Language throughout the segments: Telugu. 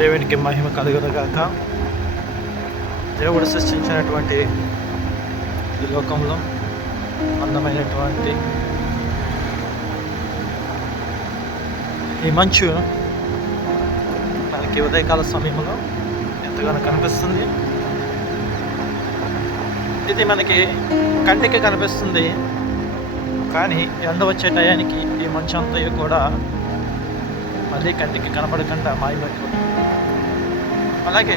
దేవునికి మహిమ కలుగునుగాక. దేవుడు సృష్టించినటువంటి ఈ లోకంలో అందమైనటువంటి ఈ మంచు మనకి ఉదయకాల సమయంలో ఎంతగానో కనిపిస్తుంది. ఇది మనకి కంటికి కనిపిస్తుంది, కానీ ఎండ వచ్చే టయానికి ఈ మంచు అంతా కూడా మళ్ళీ కంటికి కనపడకుండా మాయమైపోతుంది. అలాగే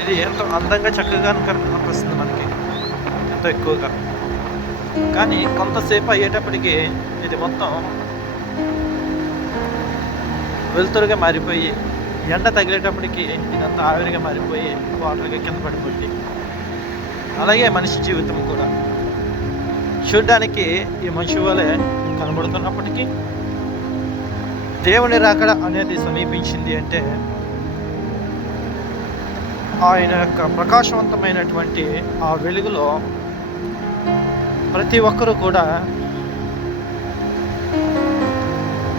ఇది ఎంతో అందంగా చక్కగా కనిపిస్తుంది మనకి, ఎంతో ఎక్కువగా. కానీ కొంతసేపు అయ్యేటప్పటికి ఇది మొత్తం వెలుతురుగా మారిపోయి, ఎండ తగిలేటప్పటికి ఇదంతా ఆవిరిగా మారిపోయి వాటర్గా కింద పడిపోయి. అలాగే మనిషి జీవితం కూడా చూడ్డానికి ఈ మనిషి వలె కనబడుతున్నప్పటికీ దేవుని రాకడ అనేది సమీపించింది అంటే ఆయన యొక్క ప్రకాశవంతమైనటువంటి ఆ వెలుగులో ప్రతి ఒక్కరూ కూడా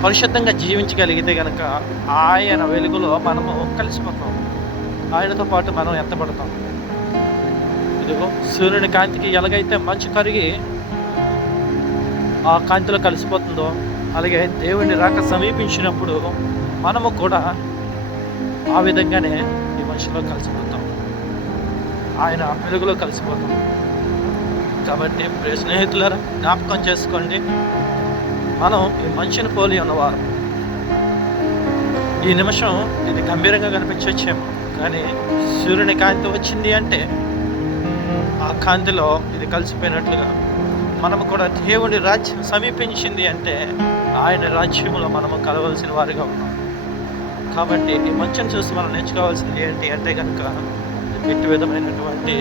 పరిశుద్ధంగా జీవించగలిగితే కనుక ఆయన వెలుగులో మనము కలిసిపోతాం, ఆయనతో పాటు మనం ఎత్తబడతాం. ఇదిగో సూర్యుని కాంతికి ఎలాగైతే మంచు కరిగి ఆ కాంతిలో కలిసిపోతుందో, అలాగే దేవుని రాక సమీపించినప్పుడు మనము కూడా ఆ విధంగానే ఈ మనిషిలో కలిసిపోతాం, ఆయన వెలుగులో కలిసిపోతాం. కాబట్టి ప్రియ స్నేహితులారా, జ్ఞాపకం చేసుకోండి, మనం ఈ మనిషిని పోలి ఉన్నవారు. ఈ నిమిషం ఇది గంభీరంగా కనిపించవచ్చేమో, కానీ సూర్యుని కాంతి వచ్చింది అంటే ఆ కాంతిలో ఇది కలిసిపోయినట్లుగా మనము కూడా దేవుని రాజ్యం సమీపించింది అంటే ఆయన రాజ్యంలో మనము కలవలసిన వారిగా ఉన్నాం. కాబట్టి ఈ మంచిని చూసి మనం నేర్చుకోవాల్సింది ఏంటి అంటే కనుక ఎట్టి విధమైనటువంటి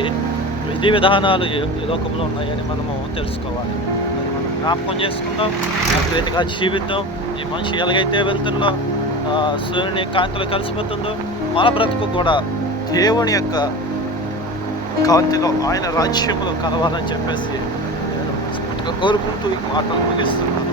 విధి విధానాలు ఈ లోకంలో ఉన్నాయని మనము తెలుసుకోవాలి. అది మనం జ్ఞాపకం చేసుకుందాం, రీతిగా జీవిద్దాం. ఈ మనిషి ఎలాగైతే వెళ్తుందో సూర్యుని కాంతిలో కలిసిపోతుందో, మన బ్రతుకు కూడా దేవుని యొక్క కాంతిలో ఆయన రాజ్యంలో కలవాలని చెప్పేసి నేను కోరుకుంటూ ఈ మాటలు ముగిస్తున్నాను.